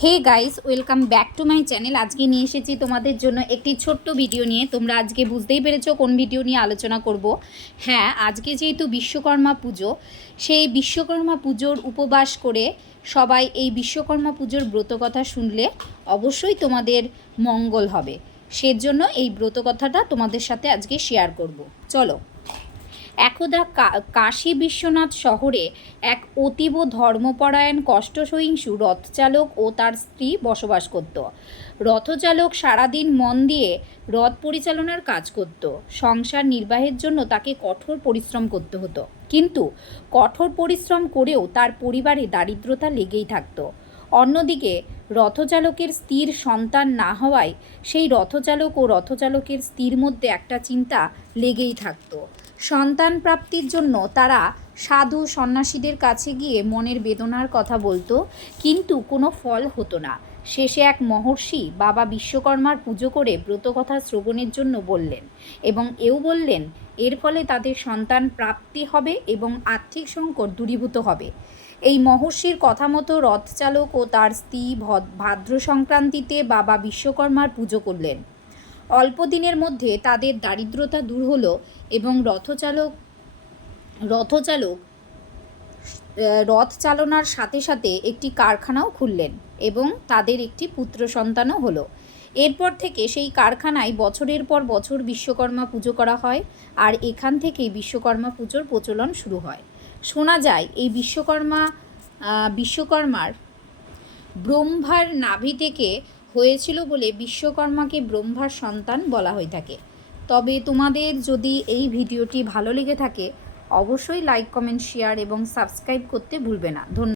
Hey guys, welcome back to my channel. আজকে নিয়ে এসেছি তোমাদের জন্য একটি ছোট্ট ভিডিও নিয়ে। তোমরা আজকে বুঝতেই পেরেছ কোন ভিডিও নিয়ে আলোচনা করব। হ্যাঁ আজকে যেহেতু বিশ্বকর্মা পুজো, সেই বিশ্বকর্মা পুজোর উপবাস করে সবাই এই বিশ্বকর্মা পুজোর ব্রত কথা শুনলে অবশ্যই তোমাদের মঙ্গল হবে। সেজন্য এই ব্রত কথাটা তোমাদের সাথে আজকে শেয়ার করব। চলো। একদা কাশী বিশ্বনাথ শহরে এক অতীব ধর্মপরায়ণ কষ্ট সহিংসু রথচালক ও তার স্ত্রী বসবাস করত। রথচালক সারাদিন মন দিয়ে রথ পরিচালনার কাজ করত। সংসার নির্বাহের জন্য তাকে কঠোর পরিশ্রম করতে হতো। কিন্তু কঠোর পরিশ্রম করেও তার পরিবারে দারিদ্রতা লেগেই থাকতো। অন্যদিকে রথচালকের স্ত্রীর সন্তান না হওয়ায় সেই রথচালক ও রথচালকের স্ত্রীর মধ্যে একটা চিন্তা লেগেই থাকতো। সন্তান প্রাপ্তির জন্য তারা সাধু সন্ন্যাসীদের কাছে গিয়ে মনের বেদনার কথা বলতো, কিন্তু কোনো ফল হতো না। শেষে এক মহর্ষি বাবা বিশ্বকর্মার পুজো করে ব্রতকথা শ্রবণের জন্য বললেন এবং এও বললেন, এর ফলে তাদের সন্তান প্রাপ্তি হবে এবং আর্থিক সংকট দূরীভূত হবে। এই মহর্ষির কথা মতো রথচালক ও তার স্ত্রী ভদ- ভাদ্র সংক্রান্তিতে বাবা বিশ্বকর্মার পুজো করলেন। অল্প দিনের মধ্যে তাদের দারিদ্রতা দূর হলো এবং রথচালক রথচালক রথ চালনার সাথে সাথে একটি কারখানাও খুললেন এবং তাদের একটি পুত্র সন্তানও হলো। এরপর থেকে সেই কারখানায় বছরের পর বছর বিশ্বকর্মা পুজো করা হয় আর এখান থেকেই বিশ্বকর্মা পুজোর প্রচলন শুরু হয়। শোনা যায়, এই বিশ্বকর্মা বিশ্বকর্মার ব্রহ্মার নাভি থেকে হয়েছিল বলে বিশ্বকর্মাকে ব্রহ্মার সন্তান বলা হয়ে থাকে। তবে তোমাদের যদি এই ভিডিওটি ভালো লেগে থাকে, অবশ্যই লাইক কমেন্ট শেয়ার এবং সাবস্ক্রাইব করতে ভুলবে না। ধন্যবাদ।